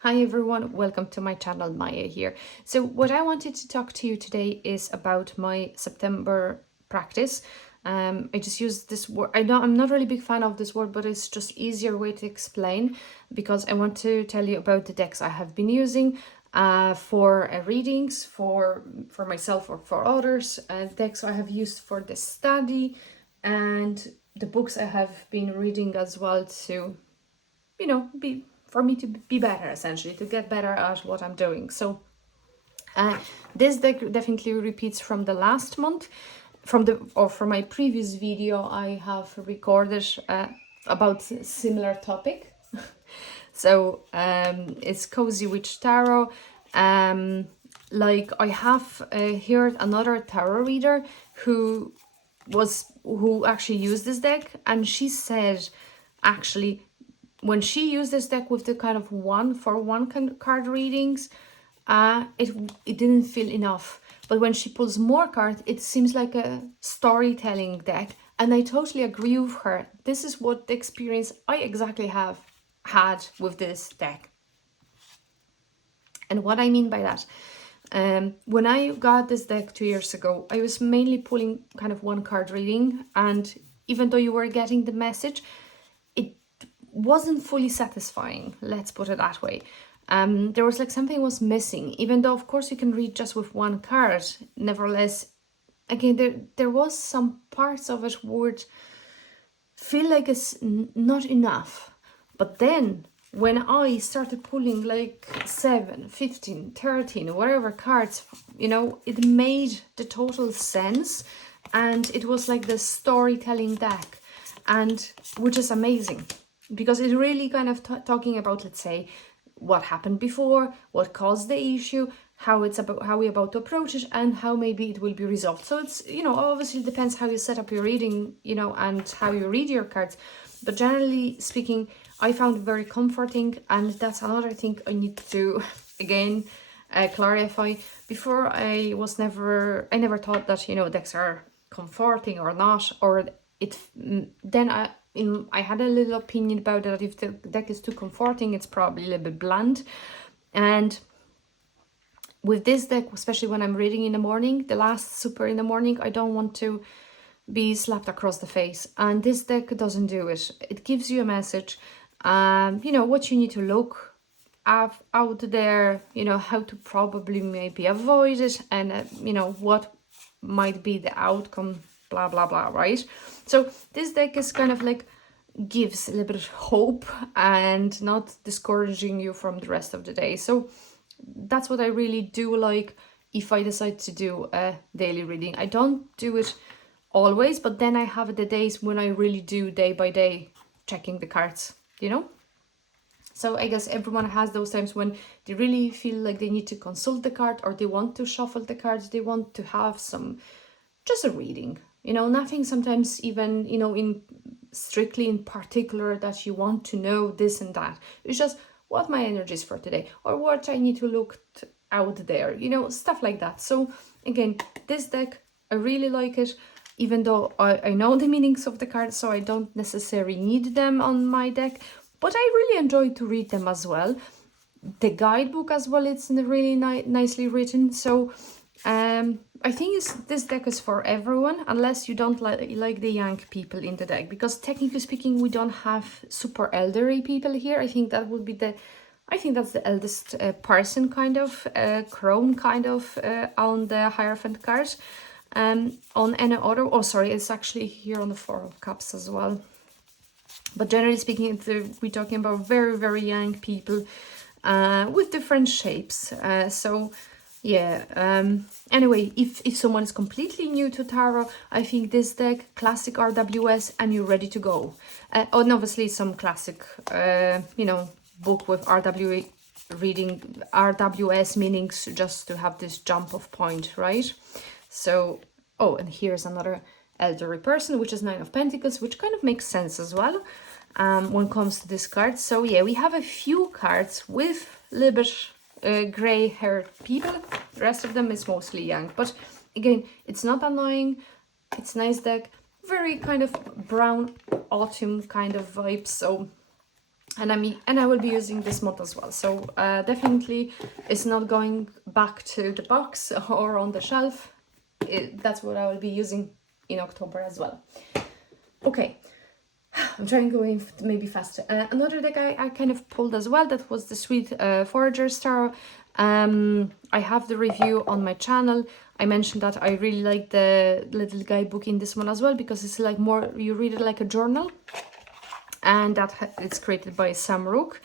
Hi everyone, welcome to my channel, Maya here. So what I wanted to talk to you today is about my September practice. I just use this word. I know I'm not really a big fan of this word, but it's just easier way to explain because I want to tell you about the decks I have been using for readings for myself or for others, decks I have used for the study, and the books I have been reading as well to be for me to be better, essentially to get better at what I'm doing. So this deck definitely repeats from the last month, from my previous video I have recorded about similar topic. So it's Cozy Witch Tarot. Like I have heard another tarot reader who actually used this deck, and she said actually when she used this deck with the kind of one card readings, it didn't feel enough. But when she pulls more cards, it seems like a storytelling deck. And I totally agree with her. This is what the experience I exactly have had with this deck. And what I mean by that, when I got this deck 2 years ago, I was mainly pulling kind of one card reading. And even though you were getting the message, it wasn't fully satisfying, let's put it that way. There was like something was missing, even though of course you can read just with one card. Nevertheless, again, there was some parts of it would feel like it's not enough. But then when I started pulling like 7, 15, 13, whatever cards, it made the total sense, and it was like the storytelling deck, and which is amazing because it really kind of talking about, let's say, what happened before, what caused the issue, how we're about to approach it, and how maybe it will be resolved. So it's, obviously it depends how you set up your reading, and how you read your cards. But generally speaking, I found it very comforting, and that's another thing I need to again clarify. Before I never thought that decks are comforting or not, or then I had a little opinion about it, that if the deck is too comforting, it's probably a little bit bland. And with this deck, especially when I'm reading in the morning, the last super in the morning, I don't want to be slapped across the face. And this deck doesn't do it. It gives you a message, what you need to look out there, how to probably maybe avoid it, and, what might be the outcome, blah, blah, blah, right? So this deck is kind of like gives a little bit of hope and not discouraging you from the rest of the day. So that's what I really do like if I decide to do a daily reading. I don't do it always, but then I have the days when I really do day by day checking the cards, So I guess everyone has those times when they really feel like they need to consult the card, or they want to shuffle the cards, they want to have just a reading, nothing sometimes even, in strictly in particular that you want to know this and that. It's just what my energy is for today, or what I need to look out there, stuff like that. So again, this deck, I really like it, even though I know the meanings of the cards, so I don't necessarily need them on my deck, but I really enjoy to read them as well. The guidebook as well, it's really nicely written. So I think this deck is for everyone, unless you don't like the young people in the deck, because technically speaking, we don't have super elderly people here. I think that would be I think that's the eldest person kind of, crone kind of, on the Hierophant card. On any other, it's actually here on the Four of Cups as well. But generally speaking, we're talking about very, very young people with different shapes. So yeah, anyway, if someone is completely new to tarot, I think this deck, classic RWS, and you're ready to go. And obviously some classic, book with RWS meanings, just to have this jump off point, right? So, and here's another elderly person, which is Nine of Pentacles, which kind of makes sense as well when it comes to this card. So yeah, we have a few cards with a little bit gray-haired people. The rest of them is mostly young. But again, it's not annoying. It's a nice deck. Very kind of brown autumn kind of vibes. So and I will be using this month as well. So definitely it's not going back to the box or on the shelf. That's what I will be using in October as well. Okay, I'm trying to go in maybe faster. Another deck I kind of pulled as well, that was the Sweet Forager Tarot. I have the review on my channel. I mentioned that I really like the little guidebook in this one as well, because it's like more, you read it like a journal. And that it's created by Sam Rook,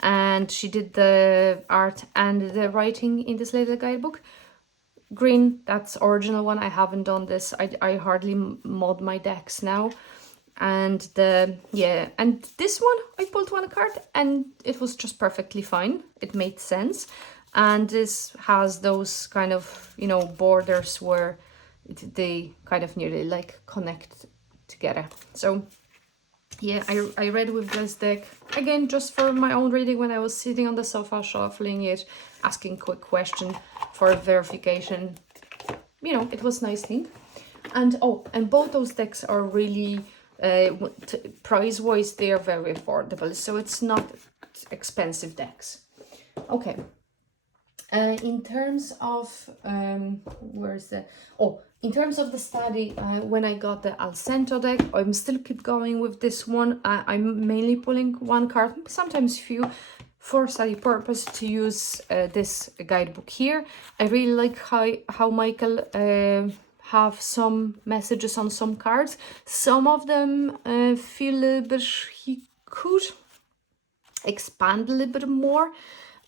and she did the art and the writing in this little guidebook. Green, that's original one. I haven't done this. I hardly mod my decks now. And and this one, I pulled one card and it was just perfectly fine. It made sense. And this has those kind of, you know, borders where they kind of nearly like connect together. So yeah, I read with this deck, again, just for my own reading when I was sitting on the sofa, shuffling it, asking quick question for verification. You know, it was nice thing. And and both those decks are really, price-wise, they are very affordable. So it's not expensive decks. Okay. In terms of, in terms of the study, when I got the Alcento deck, I'm still keep going with this one. I'm mainly pulling one card, sometimes few, for study purpose, to use this guidebook here. I really like how Michael have some messages on some cards. Some of them feel a little bit he could expand a little bit more.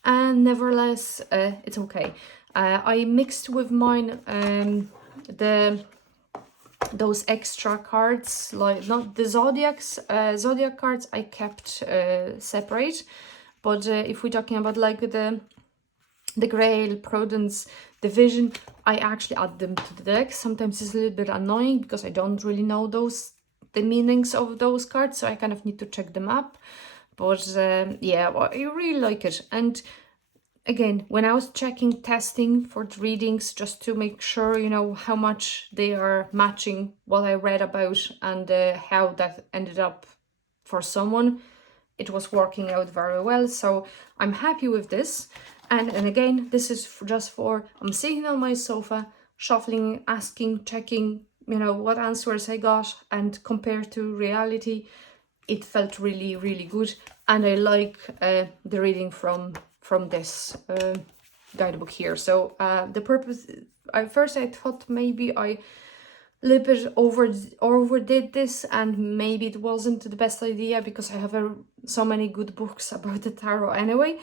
And nevertheless, it's okay. I mixed with mine those extra cards, like not the zodiac cards. I kept separate, but if we're talking about like the Grail, Prudence, Division, I actually add them to the deck. Sometimes it's a little bit annoying because I don't really know the meanings of those cards, so I kind of need to check them up. But yeah, I really like it. And again, when I was testing for the readings, just to make sure, you know, how much they are matching what I read about and how that ended up for someone, it was working out very well. So I'm happy with this. And again, this is just for, I'm sitting on my sofa, shuffling, asking, checking, you know, what answers I got, and compared to reality, it felt really, really good. And I like the reading from this guidebook here. So the purpose, at first I thought maybe I a little bit overdid this, and maybe it wasn't the best idea because I have so many good books about the tarot anyway.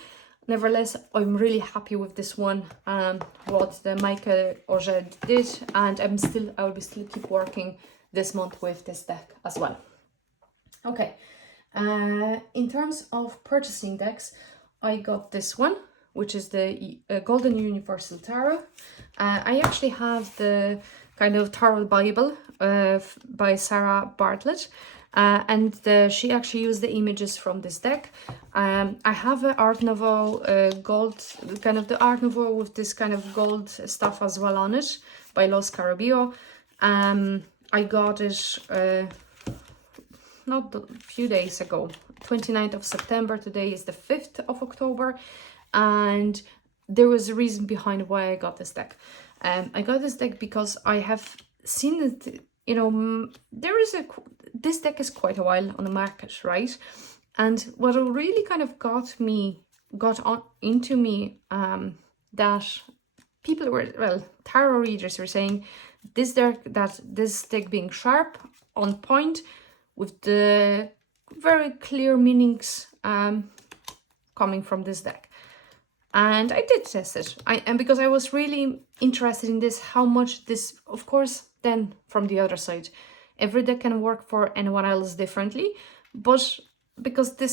Nevertheless, I'm really happy with this one, what the Michael Auger did, and I will still keep working this month with this deck as well. Okay, in terms of purchasing decks, I got this one, which is the Golden Universal Tarot. I actually have the kind of Tarot Bible by Sarah Bartlett, and she actually used the images from this deck. I have an Art Nouveau gold, kind of the Art Nouveau with this kind of gold stuff as well on it, by Los Carabio. I got it not a few days ago, 29th of September. Today is the 5th of October, and there was a reason behind why I got this deck. I got this deck because I have seen it, you know, this deck is quite a while on the market, right? And what really kind of got into me, that people were, well, tarot readers were saying this deck being sharp, on point, with the very clear meanings coming from this deck. And I did test it, and because I was really interested in this, how much this, of course, then from the other side, every deck can work for anyone else differently, but because it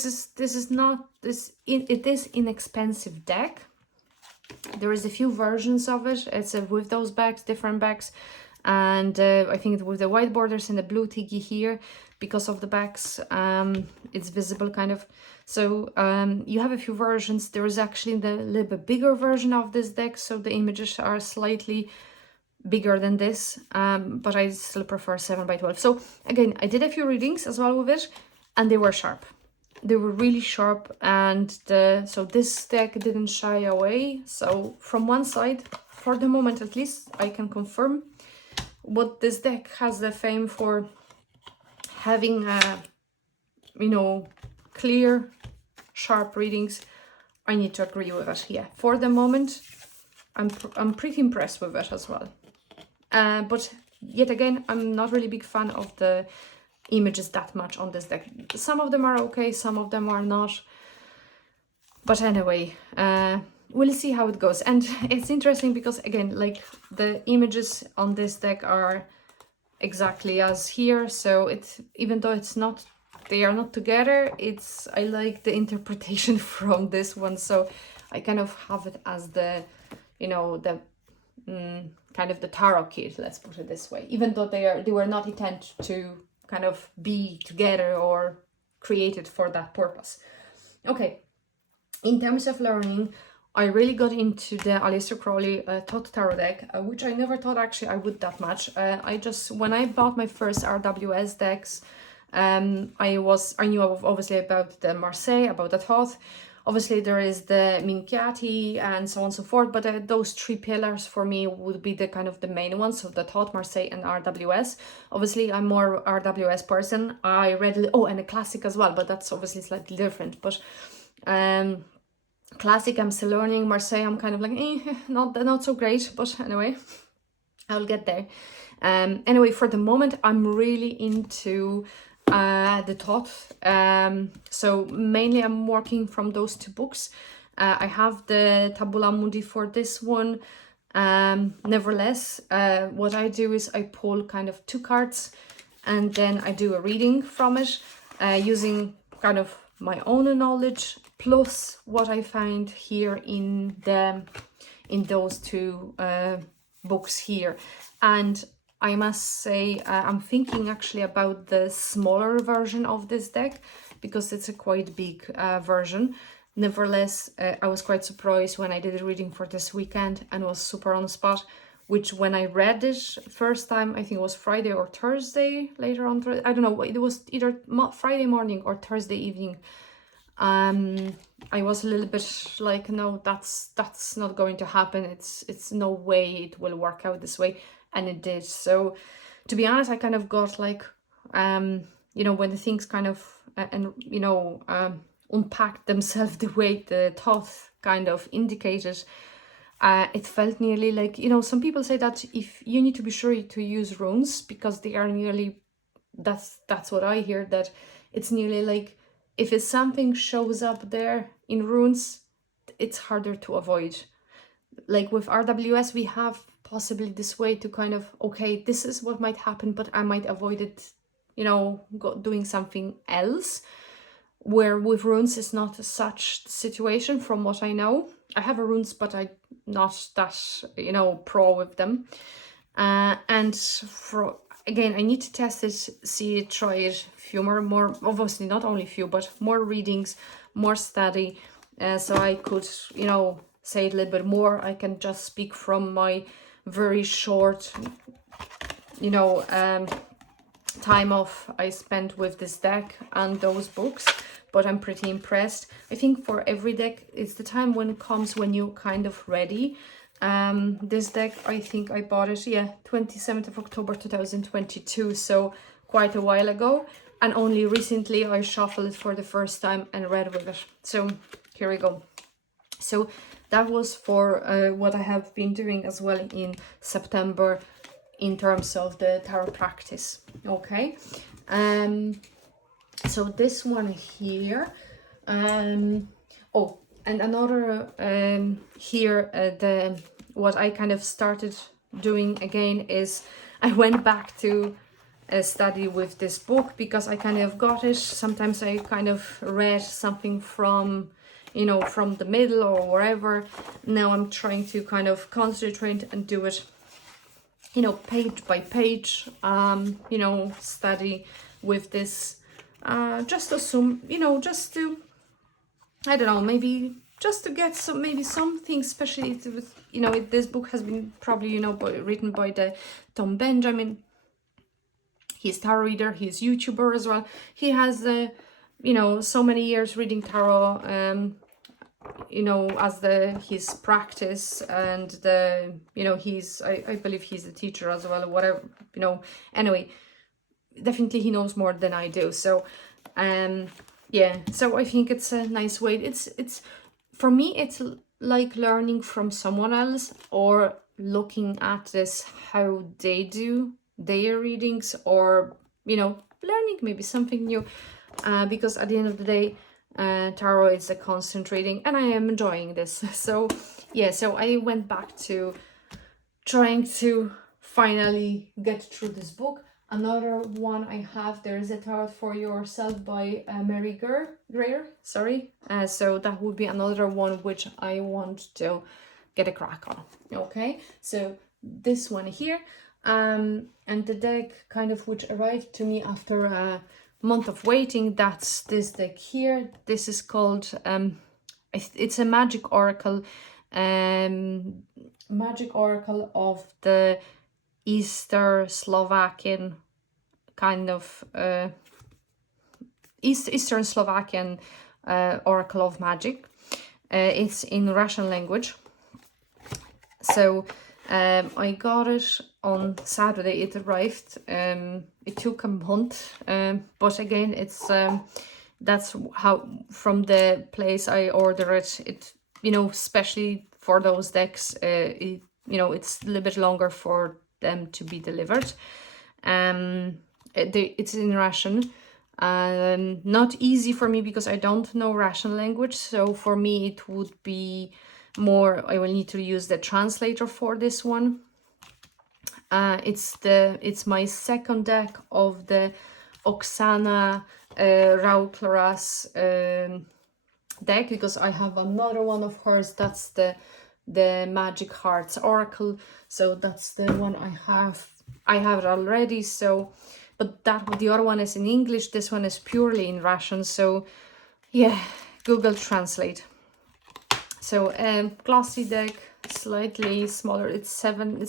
is inexpensive deck, there is a few versions of it. It's with those backs, different backs, and I think with the white borders and the blue tiki here, because of the backs, it's visible kind of. So you have a few versions. There is actually the little bit bigger version of this deck, so the images are slightly bigger than this, but I still prefer 7 by 12. So again, I did a few readings as well with it, and they were sharp. they were really sharp, and so this deck didn't shy away. So from one side, for the moment at least, I can confirm what this deck has the fame for having you know, clear, sharp readings. I need to agree with it. Yeah, for the moment, I'm pretty impressed with it as well. But yet again, I'm not really big fan of the images that much on this deck. Some of them are okay, some of them are not. But anyway, we'll see how it goes. And it's interesting because, again, like, the images on this deck are exactly as here. So it's, even though it's not, they are not together, it's, I like the interpretation from this one. So I kind of have it as the, you know, the kind of the tarot kit, let's put it this way. Even though they were not intended to kind of be together or created for that purpose. Okay, in terms of learning, I really got into the Aleister Crowley Thoth tarot deck, which I never thought actually I would that much. When I bought my first RWS decks, I knew obviously about the Marseille, about the Thoth. Obviously there is the Minchiati and so on and so forth, but those three pillars for me would be the kind of the main ones, so the Thoth, Marseille and RWS. Obviously I'm more RWS person. I read, and a classic as well, but that's obviously slightly different. But classic I'm still learning. Marseille I'm kind of like, not so great, but anyway, I'll get there. Anyway, for the moment I'm really into the Thoth. So mainly I'm working from those two books. I have the Tabula Mundi for this one. Nevertheless, what I do is I pull kind of two cards and then I do a reading from it, using kind of my own knowledge plus what I find here in those two books here. And I must say, I'm thinking actually about the smaller version of this deck because it's a quite big version. Nevertheless, I was quite surprised when I did a reading for this weekend and was super on the spot, which when I read it first time, I think it was Friday or Thursday, later on, I don't know, it was either Friday morning or Thursday evening. I was a little bit like, no, that's not going to happen. It's no way it will work out this way. And it did. So to be honest, I kind of got like, you know, when the things kind of, unpacked themselves the way the Thoth kind of indicated, it felt nearly like, you know, some people say that if you need to be sure to use runes because they are nearly, that's what I hear, that it's nearly like if something shows up there in runes, it's harder to avoid. Like with RWS, we have possibly this way to kind of, okay, this is what might happen, but I might avoid it, you know, doing something else. Where with runes is not such situation from what I know. I have a runes, but I'm not that, you know, pro with them. And for, again, I need to test it, see it, try it, few more, obviously not only few, but more readings, more study. So I could, you know, say it a little bit more. I can just speak from my very short, you know, time I spent with this deck and those books, but I'm pretty impressed. I think for every deck, it's the time when it comes when you're kind of ready. This deck, I think I bought it, 27th of October 2022, so quite a while ago, and only recently I shuffled it for the first time and read with it. So here we go. So that was for what I have been doing as well in September in terms of the tarot practice. Okay, so this one here, and another here, what I kind of started doing again is I went back to study with this book because I kind of got it. Sometimes I kind of read something from, you know, from the middle or wherever. Now I'm trying to kind of concentrate and do it, you know, page by page, you know, study with this, just assume, you know, just to, I don't know, maybe just to get some, maybe something, especially with, you know, this book has been probably, you know, written by the Tom Benjamin. He's tarot reader, he's YouTuber as well. He has you know, so many years reading tarot, you know, as his practice, and you know, I believe he's a teacher as well, or whatever, you know. Anyway, definitely he knows more than I do. So yeah, so I think it's a nice way. It's for me, it's like learning from someone else, or looking at this how they do their readings, or, you know, learning maybe something new, because at the end of the day, tarot is a constant reading, and I am enjoying this. So yeah, so I went back to trying to finally get through this book. Another one I have, there is a Tarot for Yourself by Mary Greer, sorry. So that would be another one which I want to get a crack on. Okay, so this one here, and the deck kind of which arrived to me after a month of waiting, that's this deck here. This is called, it's a magic oracle, of the Eastern Slovakian kind of Eastern Slovakian oracle of magic. It's in Russian language. So I got it on Saturday. It arrived. It took a month, but again, it's that's how, from the place I ordered it. It, you know, especially for those decks, you know, it's a little bit longer for them to be delivered. It's in Russian. Not easy for me because I don't know Russian language. So for me, it would be more, I will need to use the translator for this one. It's my second deck of the Oksana Rauklaras deck, because I have another one of hers. That's the Magic Hearts Oracle. So that's the one I have. I have it already. So, but the other one is in English. This one is purely in Russian. So yeah, Google Translate. So glossy deck, slightly smaller. It's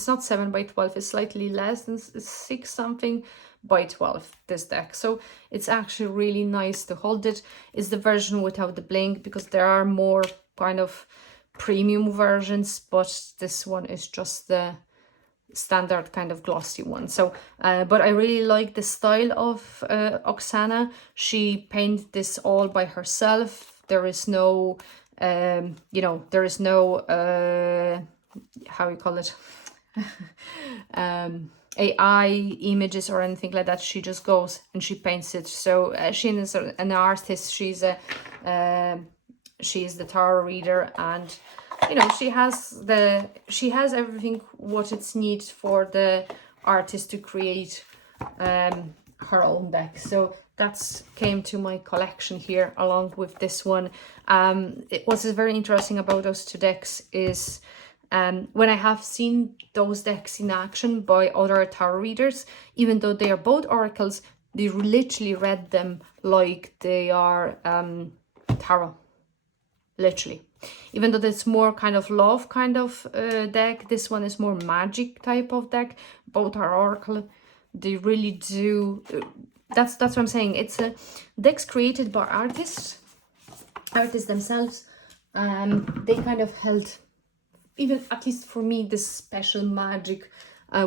not 7 by 12. It's slightly less than 6 something by 12, this deck. So it's actually really nice to hold it. It's the version without the blink, because there are more kind of premium versions, but this one is just the standard kind of glossy one. So but I really like the style of Oksana. She painted this all by herself. There is no you know, there is no how you call it, AI images or anything like that. She just goes and she paints it. So she is an artist. She's the tarot reader, and you know, she has everything what it's needed for the artist to create her own deck. So that's came to my collection here along with this one. What is very interesting about those two decks is when I have seen those decks in action by other tarot readers, even though they are both oracles, they literally read them like they are tarot, literally. Even though it's more kind of love kind of deck, this one is more magic type of deck. Both are oracle. They really do. That's what I'm saying. It's a decks created by artists themselves. They kind of held, even at least for me, this special magic,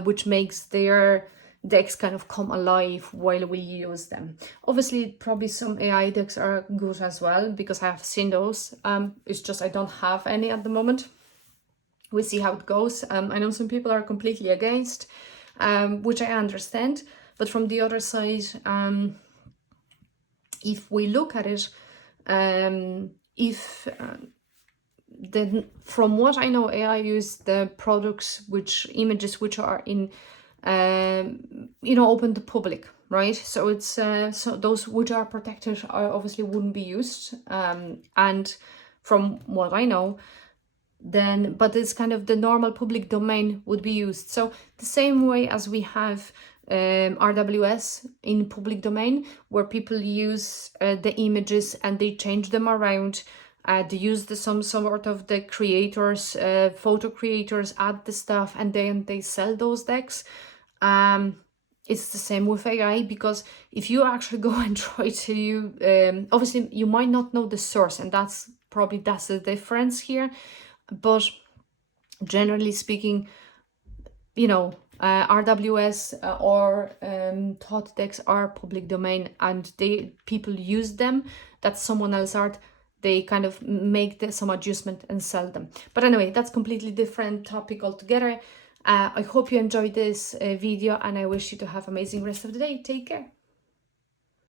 which makes their decks kind of come alive while we use them. Obviously, probably some AI decks are good as well, because I have seen those. It's just I don't have any at the moment. We'll see how it goes. I know some people are completely against, which I understand. But from the other side, if we look at it, from what I know, AI use the products, images which are in, you know, open to public, right? So it's so those which are protected are obviously wouldn't be used. And from what I know, then, but it's kind of the normal public domain would be used. So the same way as we have RWS in public domain, where people use the images and they change them around. They use some sort of the creators, photo creators, add the stuff, and then they sell those decks. it's the same with AI, because if you actually go and try to, obviously you might not know the source, and that's the difference here. But generally speaking, you know, RWS or Thoth decks are public domain, and people use them. That's someone else's art. They kind of make some adjustment and sell them. But anyway, that's completely different topic altogether. I hope you enjoyed this video, and I wish you to have amazing rest of the day. Take care.